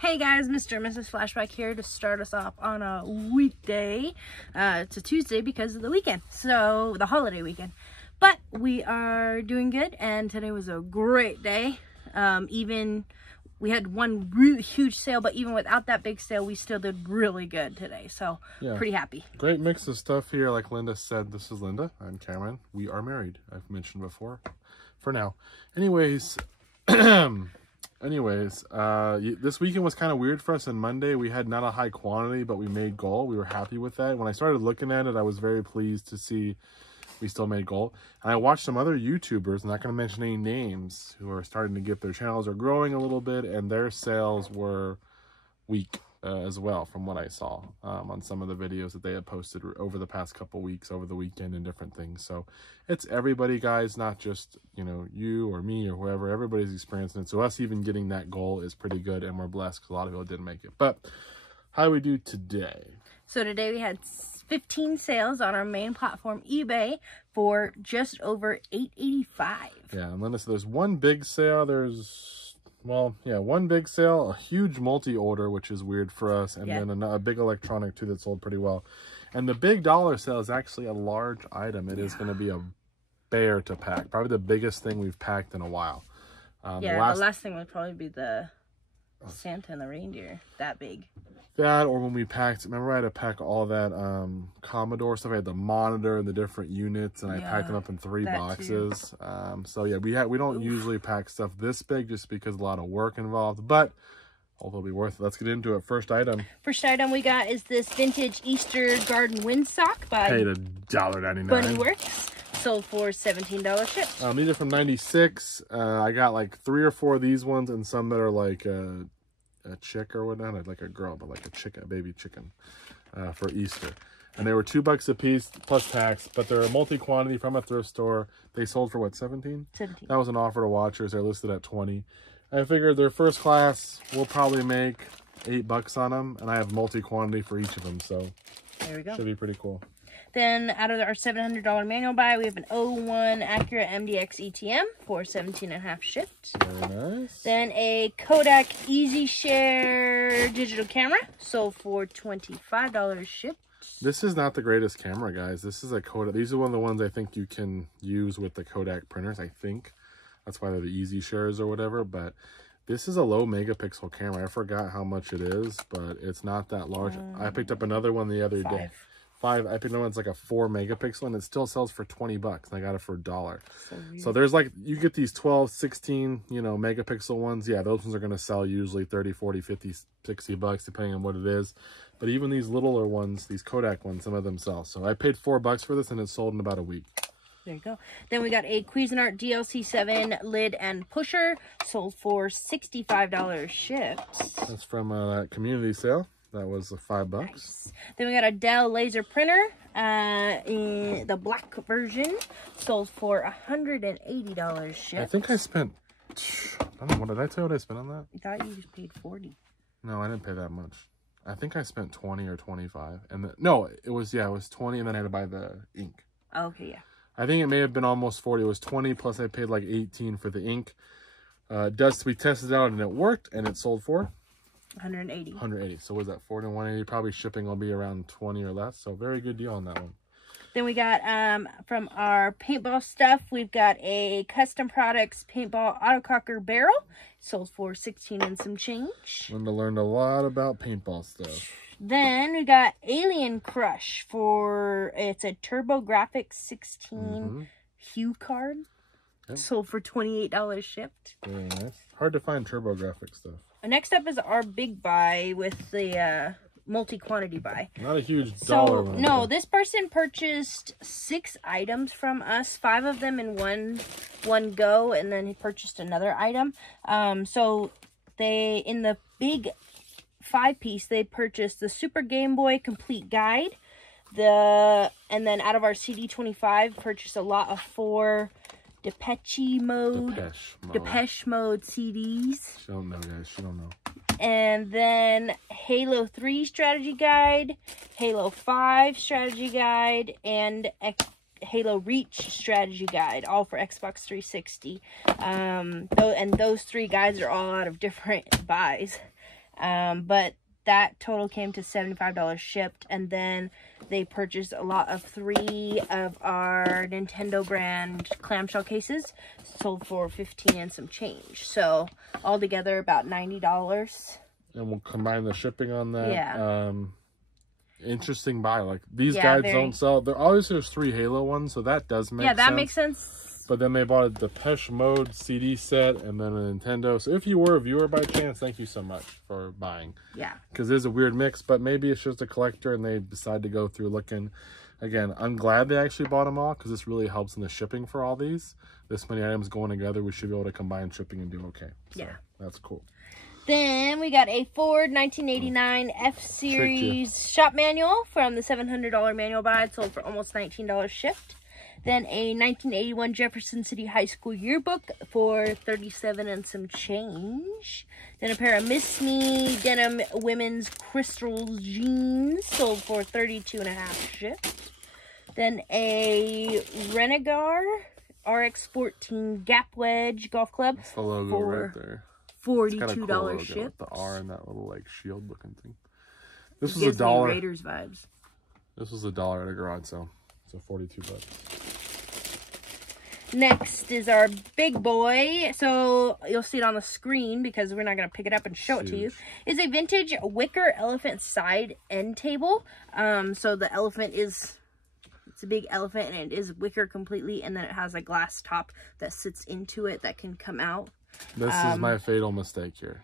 Hey guys, Mr. and Mrs. Flashback here to start us off on a weekday. It's a Tuesday because of the weekend, so the holiday weekend. But we are doing good, and today was a great day. We had one really huge sale, but even without that big sale, we still did really good today. So pretty happy. Great mix of stuff here. Like Linda said, this is Linda. I'm Cameron. We are married. I've mentioned before. For now. Anyways, this weekend was kind of weird for us. On Monday, we had not a high quantity, but we made goal. We were happy with that. When I started looking at it, I was very pleased to see we still made goal. And I watched some other YouTubers, I'm not going to mention any names, who are starting to get their channels are growing a little bit, and their sales were weak as well, from what I saw on some of the videos that they had posted over the past couple weeks, over the weekend, and different things. So it's everybody, guys, not just, you know, you or me or whoever. Everybody's experiencing it. So us even getting that goal is pretty good, and we're blessed because a lot of people didn't make it. But how do we do today? So today we had 15 sales on our main platform, eBay, for just over $8.85. Yeah, and Linda said there's one big sale. One big sale, a huge multi-order, which is weird for us, and then a big electronic too that sold pretty well. And the big dollar sale is actually a large item. It is going to be a bear to pack, probably the biggest thing we've packed in a while. The last thing would probably be the Santa and the reindeer, that big. That, or when we packed, remember I had to pack all that Commodore stuff. I had the monitor and the different units, and I packed them up in 3 boxes. So yeah, we don't usually pack stuff this big just because a lot of work involved, but hopefully it'll be worth it. Let's get into it. First item we got is this vintage Easter garden windsock by paid $1.99. Bunnyworks. Sold for $17 shipped. These are from '96. I got like 3 or 4 of these ones, and some that are like a chick or whatnot, like a girl, but like a chicken, a baby chicken, for Easter. And they were $2 a piece plus tax, but they're a multi-quantity from a thrift store. They sold for what, 17? 17. That was an offer to watchers. They're listed at 20. I figured they're first class. We'll probably make $8 on them, and I have multi-quantity for each of them, so there we go. Should be pretty cool. Then out of our $700 manual buy, we have an 01 Acura MDX ETM for $17.50 shipped. Very nice. Then a Kodak Easy Share digital camera, sold for $25 shipped. This is not the greatest camera, guys. This is a Kodak. These are one of the ones I think you can use with the Kodak printers, I think. That's why they're the Easy Shares or whatever, but this is a low megapixel camera. I forgot how much it is, but it's not that large. I picked up another one the other day. I picked up one's like a 4 megapixel, and it still sells for $20, and I got it for $1. So there's like, you get these 12, 16, megapixel ones. Yeah, those ones are going to sell usually 30, 40, 50, $60, depending on what it is. But even these littler ones, these Kodak ones, some of them sell. So I paid $4 for this, and it sold in about a week. There you go. Then we got a Cuisinart DLC7 lid and pusher, sold for $65 shipped. That's from that community sale. That was $5. Nice. Then we got a Dell laser printer, in the black version, sold for $180 shipped. I think I spent, I don't know, what did I tell you what I spent on that? I thought you just paid $40. No, I didn't pay that much. I think I spent 20 or 25, and no, it was 20, and then I had to buy the ink. Oh, okay, yeah. I think it may have been almost 40. It was 20 plus I paid like 18 for the ink. We tested it out and it worked, and it sold for 180. So was that 40 and 180? Probably shipping will be around 20 or less. So very good deal on that one. Then we got from our paintball stuff, we've got a Custom Products paintball autococker barrel, sold for 16 and some change. Linda learned a lot about paintball stuff. Then we got Alien Crush it's a TurboGrafx 16 hue card. Yep. Sold for $28 shipped. Very nice. Hard to find TurboGrafx stuff. Next up is our big buy with the multi-quantity buy. Not a huge dollar one. No, this person purchased 6 items from us, 5 of them in one go, and then he purchased another item. So they, in the big 5-piece, they purchased the Super Game Boy Complete Guide, and then out of our CD25, purchased a lot of 4 Depeche Mode CDs. She don't know, guys. She don't know. And then Halo 3 strategy guide, Halo 5 strategy guide, and Halo Reach strategy guide, all for Xbox 360. And those 3 guides are all out of different buys. But that total came to $75 shipped, and then they purchased a lot of 3 of our Nintendo brand clamshell cases, sold for $15 and some change. So altogether about $90. And we'll combine the shipping on that. Yeah. Interesting buy. Like these guys don't sell. There always there's 3 Halo ones, so that does make sense. Yeah, that makes sense. But then they bought a Depeche Mode CD set and then a Nintendo. So if you were a viewer by chance, thank you so much for buying. Yeah. Because there's a weird mix, but maybe it's just a collector and they decide to go through looking. Again, I'm glad they actually bought them all because this really helps in the shipping for all these. This many items going together, we should be able to combine shipping and do okay. So yeah. That's cool. Then we got a Ford 1989 F-Series shop manual from the $700 manual buy. It sold for almost $19 shipped. Then a 1981 Jefferson City High School yearbook for $37 and some change. Then a pair of Miss Me denim women's crystal jeans sold for $32.50 shipped. Then a Renegar RX-14 Gap Wedge golf club. That's the logo right there. $42 cool shipped. The R and that little like shield looking thing. This was gives $1. me Raiders vibes. This was $1 at a garage sale. So 42 bucks. Next is our big boy. So you'll see it on the screen because we're not going to pick it up and show it to you. It's a vintage wicker elephant side end table. So the elephant is, it's a big elephant and it is wicker completely. And then it has a glass top that sits into it that can come out. This is my fatal mistake here.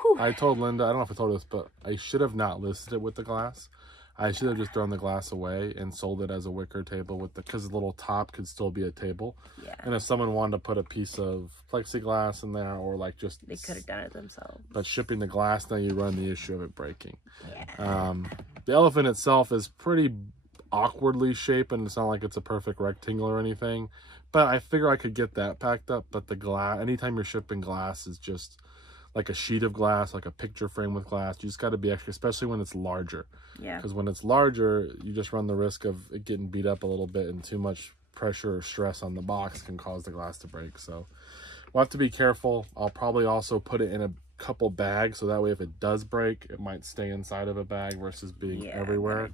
Whew. I told Linda, I don't know if I told her this, but I should have not listed it with the glass. I should have just thrown the glass away and sold it as a wicker table with the, because the little top could still be a table. Yeah. And if someone wanted to put a piece of plexiglass in there or like just... They could have done it themselves. But shipping the glass, now you run the issue of it breaking. Yeah. The elephant itself is pretty awkwardly shaped and it's not like it's a perfect rectangle or anything. But I figure I could get that packed up. But the glass, anytime you're shipping glass is just like a sheet of glass, like a picture frame with glass. You just got to be extra, especially when it's larger. Yeah. Because when it's larger, you just run the risk of it getting beat up a little bit and too much pressure or stress on the box can cause the glass to break. So we'll have to be careful. I'll probably also put it in a couple bags so that way if it does break, it might stay inside of a bag versus being everywhere.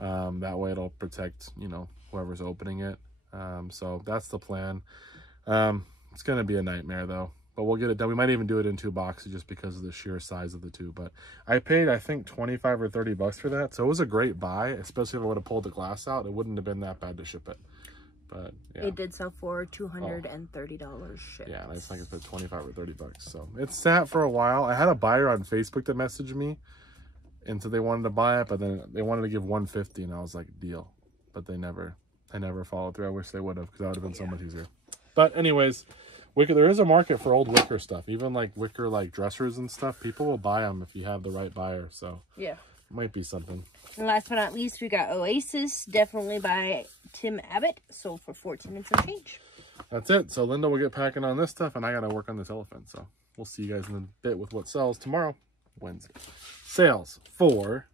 That way it'll protect, you know, whoever's opening it. So that's the plan. It's going to be a nightmare though. But we'll get it done. We might even do it in 2 boxes just because of the sheer size of the 2. But I paid, I think, 25 or 30 bucks for that. So it was a great buy, especially if I would have pulled the glass out. It wouldn't have been that bad to ship it. But yeah. It did sell for $230 shipped. Yeah, and I just think it's been 25 or 30 bucks. So it sat for a while. I had a buyer on Facebook that messaged me and said they wanted to buy it, but then they wanted to give $150, and I was like, deal. But they never followed through. I wish they would have, because that would have been so much easier. But anyways, wicker, there is a market for old wicker stuff, even like wicker like dressers and stuff. People will buy them if you have the right buyer. So yeah, might be something. And last but not least, we got Oasis, definitely by Tim Abbott, sold for $14 and some change. That's it. So Linda will get packing on this stuff, and I gotta work on this elephant. So we'll see you guys in a bit with what sells tomorrow, Wednesday. Sales for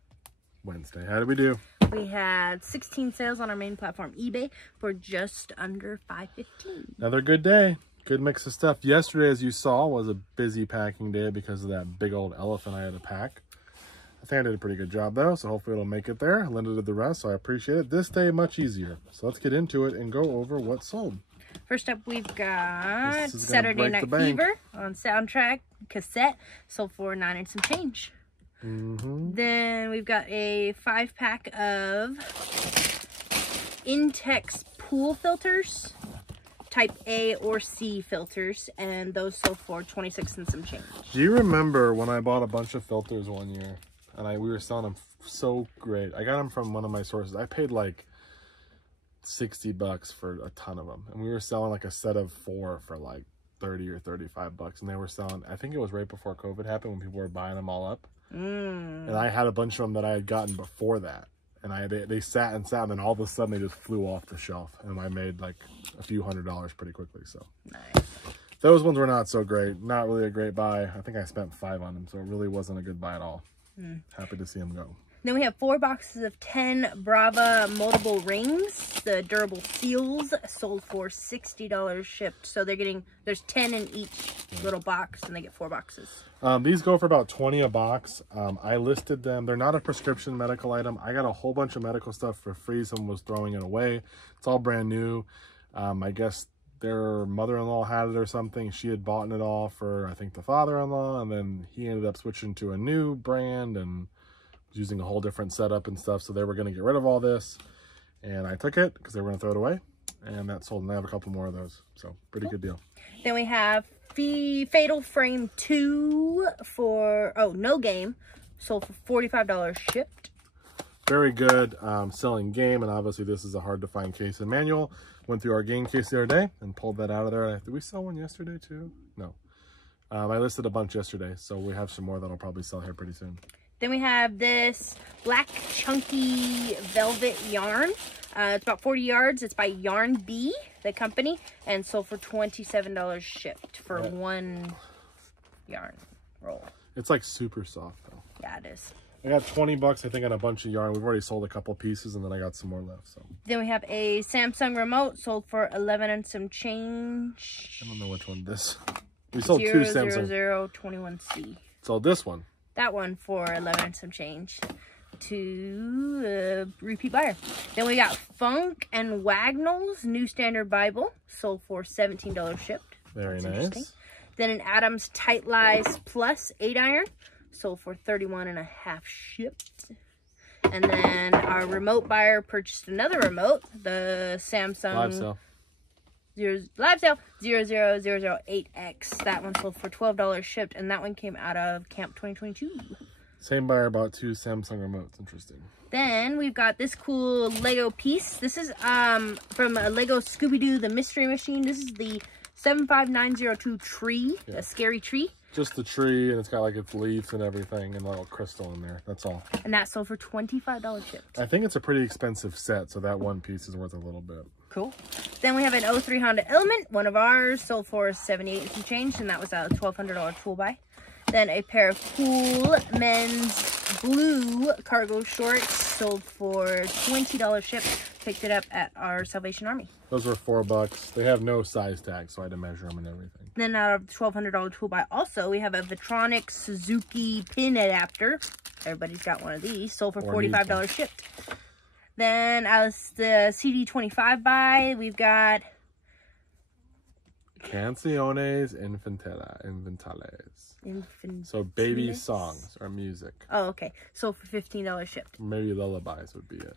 Wednesday. How did we do? We had 16 sales on our main platform, eBay, for just under $5.15. Another good day. Good mix of stuff. Yesterday, as you saw, was a busy packing day because of that big old elephant I had to pack. I think I did a pretty good job, though, so hopefully it'll make it there. Linda did the rest, so I appreciate it. This day, much easier. So let's get into it and go over what sold. First up, we've got Saturday Night Fever on soundtrack cassette, sold for $9 and some change. Then we've got a 5-pack of Intex pool filters, type A or C filters, and those sold for $26 and some change. Do you remember when I bought a bunch of filters one year and we were selling them so great? I got them from one of my sources. I paid like 60 bucks for a ton of them, and we were selling like a set of 4 for like 30 or 35 bucks, and they were selling, I think it was right before COVID happened when people were buying them all up. And I had a bunch of them that I had gotten before that, and they sat and sat, and then all of a sudden they just flew off the shelf, and I made like a few $100s pretty quickly. So nice. Those ones were not so great. Not really a great buy. I think I spent $5 on them, so it really wasn't a good buy at all. Happy to see them go. Then we have 4 boxes of 10 Brava moldable rings. The durable seals sold for $60 shipped. So there's 10 in each little box, and they get 4 boxes. These go for about 20 a box. I listed them. They're not a prescription medical item. I got a whole bunch of medical stuff for free. Someone was throwing it away. It's all brand new. I guess their mother-in-law had it or something. She had bought it all for, I think, the father-in-law, and then he ended up switching to a new brand and using a whole different setup and stuff. So they were going to get rid of all this, and I took it because they were going to throw it away, and that sold. And I have a couple more of those, so pretty good deal. Then we have Fatal Frame 2 for no game, sold for $45 shipped. Very good selling game, and obviously this is a hard to find case and manual. Went through our game case the other day and pulled that out of there. Did we sell one yesterday too? No. I listed a bunch yesterday, so we have some more that'll probably sell here pretty soon. Then we have this black chunky velvet yarn. It's about 40 yards. It's by Yarn Bee, the company, and sold for $27 shipped for one yarn roll. It's like super soft though. Yeah, it is. I got 20 bucks, I think, on a bunch of yarn. We've already sold a couple pieces, and then I got some more left. So. Then we have a Samsung remote sold for 11 and some change. I don't know which one this. We sold 2 Samsung. 0021C. Sold this one. That one for 11 and some change to repeat buyer. Then we got Funk and Wagnall's New Standard Bible sold for $17 shipped. Very nice. Then an Adams Tight Lies Plus 8 iron sold for $31.50 shipped. And then our remote buyer purchased another remote, the Samsung live sale 00008X. That one sold for $12 shipped, and that one came out of Camp 2022. Same buyer bought 2 Samsung remotes. Interesting. Then we've got this cool Lego piece. This is from Lego Scooby-Doo the Mystery Machine. This is the 75902 tree, a scary tree. Just the tree, and it's got like its leaves and everything, and a little crystal in there. That's all. And that sold for $25 shipped. I think it's a pretty expensive set, so that one piece is worth a little bit. Cool. Then we have an 03 Honda Element. One of ours sold for $78 and some change, and that was a $1,200 tool buy. Then a pair of cool men's blue cargo shorts sold for $20 shipped. Picked it up at our Salvation Army. Those were $4. They have no size tag, so I had to measure them and everything. Then out of the $1,200 tool buy also, we have a Vetronic Suzuki pin adapter. Everybody's got one of these. Sold for $45 shipped. Then as the CD25 buy, we've got Canciones Infantales. So baby songs or music. Oh, okay. Sold for $15 shipped. Maybe lullabies would be it.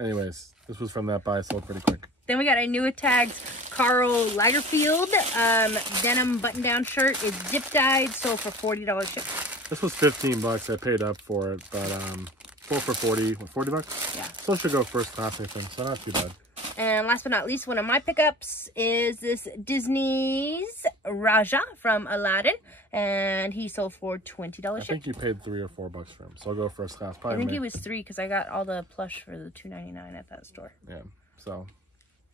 Anyways, this was from that buy, sold pretty quick. Then we got a new Tags Carl Lagerfeld denim button-down shirt. It's zip-dyed, sold for $40 shipped. This was 15 bucks. I paid up for it, but sold for 40 bucks? Yeah. Still should go first class, I think, so not too bad. And last but not least, one of my pickups is this Disney's Raja from Aladdin, and he sold for $20 I think you paid $3 or $4 for him, so I'll go first class. Probably I think it was $3 because I got all the plush for the $2.99 at that store. Yeah, so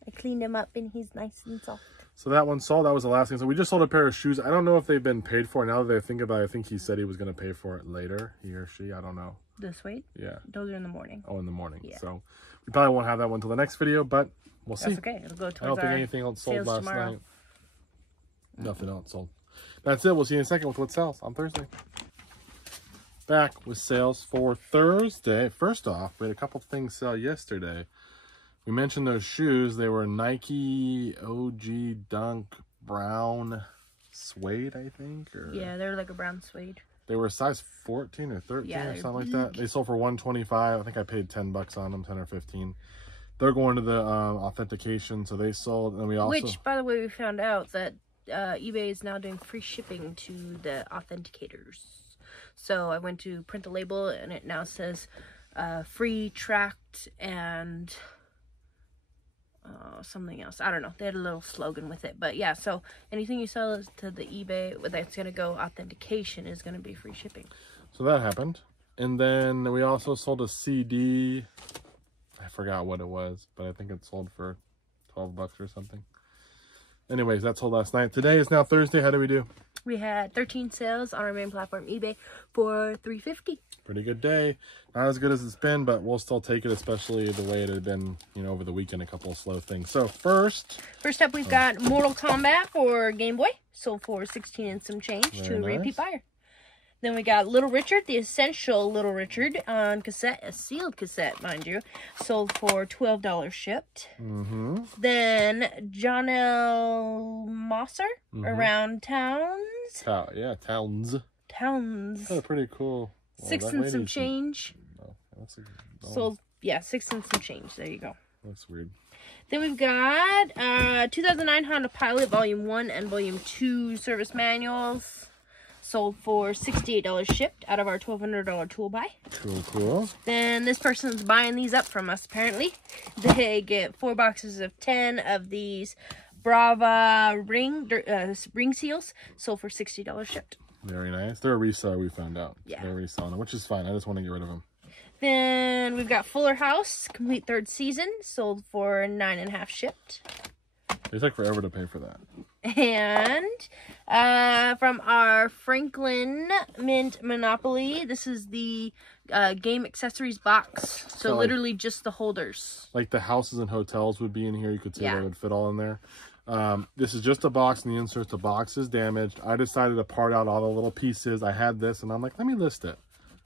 I cleaned him up and he's nice and soft. So that one sold. That was the last thing. So we just sold a pair of shoes. I don't know if they've been paid for. Now that I think about it, I think he said he was going to pay for it later. He or she. I don't know. The suede? Yeah. Those are in the morning. Oh, in the morning. Yeah. So we probably won't have that one until the next video, but we'll see. That's okay. It'll go towards I don't think anything else sold last tomorrow. night. Nothing else sold. That's it. We'll see you in a second with what sells on Thursday. Back with sales for Thursday. First off, we had a couple things sell yesterday. We mentioned those shoes. They were Nike OG Dunk brown suede, I think. Or yeah, they're like a brown suede. they were size 14 or 13 or something like that. They sold for $125. I think I paid 10 bucks on them, 10 or 15. They're going to the authentication, so they sold. And we also, which, by the way, we found out that eBay is now doing free shipping to the authenticators. So I went to print the label, and it now says free, tracked, and something else. I don't know. They had a little slogan with it. But yeah, so anything you sell to the eBay that's going to go authentication is going to be free shipping. So that happened. And then we also sold a CD. I forgot what it was, but I think it sold for 12 bucks or something. Anyways, that sold last night. Today is now Thursday. How do we do? We had 13 sales on our main platform, eBay, for $350. Pretty good day. Not as good as it's been, but we'll still take it, especially the way it had been, you know, over the weekend, a couple of slow things. So first up, we've got Mortal Kombat for Game Boy, sold for 16 and some change to a Very repeat nice. buyer. Then we got Little Richard, the Essential Little Richard on cassette, a sealed cassette, mind you, sold for $12 shipped. Mm-hmm. Then John L. Mosser, Around Towns. Towns. That's a pretty cool. Well, 6 and some change. Oh, that's Sold, yeah, 6 and some change. There you go. That's weird. Then we've got 2009 Honda Pilot Volume 1 and Volume 2 service manuals. Sold for $68 shipped out of our $1,200 tool buy. Cool. Then this person's buying these up from us, apparently. They get 4 boxes of 10 of these Brava ring seals. Sold for $60 shipped. Very nice. They're a reseller, we found out. Yeah. They're reselling them, which is fine. I just want to get rid of them. Then we've got Fuller House, complete 3rd season. Sold for $9.50 shipped. They took forever to pay for that. And from our Franklin Mint Monopoly, this is the game accessories box. So literally just the holders. Like the houses and hotels would be in here. You could say that would fit all in there. This is just a box, and the insert. The box is damaged. I decided to part out all the little pieces. I had this, and I'm like, let me list it.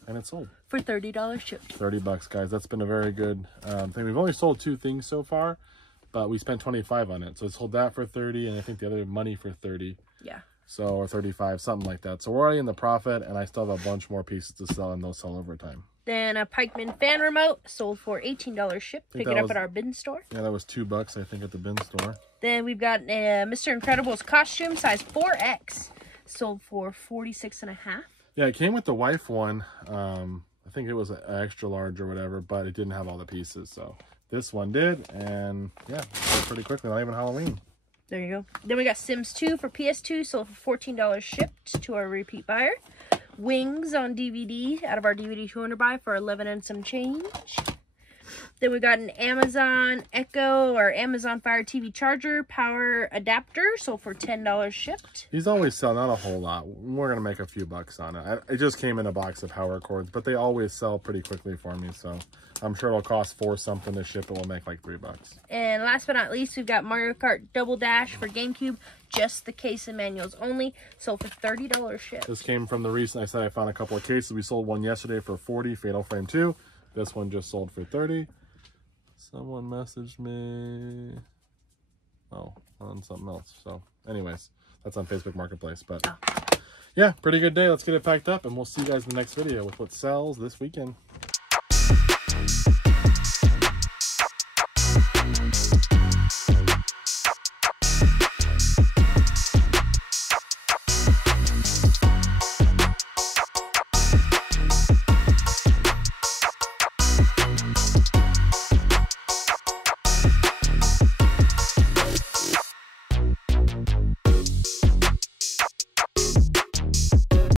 And it sold. For $30 shipped. $30, guys. That's been a very good thing. We've only sold 2 things so far, but we spent $25 on it. So it's sold that for $30, and I think the other money for $30. Yeah. So, or $35, something like that. So we're already in the profit, and I still have a bunch more pieces to sell, and they'll sell over time. Then a Pikeman fan remote sold for $18 shipped. Pick it up at our bin store. Yeah, that was $2, I think, at the bin store. Then we've got Mr. Incredible's costume, size 4X, sold for $46.50. Yeah, it came with the wife one. I think it was an extra large or whatever, but it didn't have all the pieces. So this one did, and yeah, it sold pretty quickly. Not even Halloween. There you go. Then we got Sims 2 for PS2, sold for $14 shipped to our repeat buyer. Wings on DVD out of our DVD 200 buy for $11 and some change. Then we got an Amazon Echo or Amazon Fire TV charger power adapter, sold for $10 shipped. These always sell, not a whole lot. We're going to make a few bucks on it. It just came in a box of power cords, but they always sell pretty quickly for me, so I'm sure it'll cost $4 something to ship. It will make like $3. And last but not least, we've got Mario Kart Double Dash for GameCube, just the case and manuals only, sold for $30 shipped. This came from the recent, I said I found a couple of cases. We sold one yesterday for $40, Fatal Frame 2. This one just sold for $30. Someone messaged me. Oh, on something else. So, anyways, that's on Facebook Marketplace. But yeah, pretty good day. Let's get it packed up, and we'll see you guys in the next video with what sells this weekend.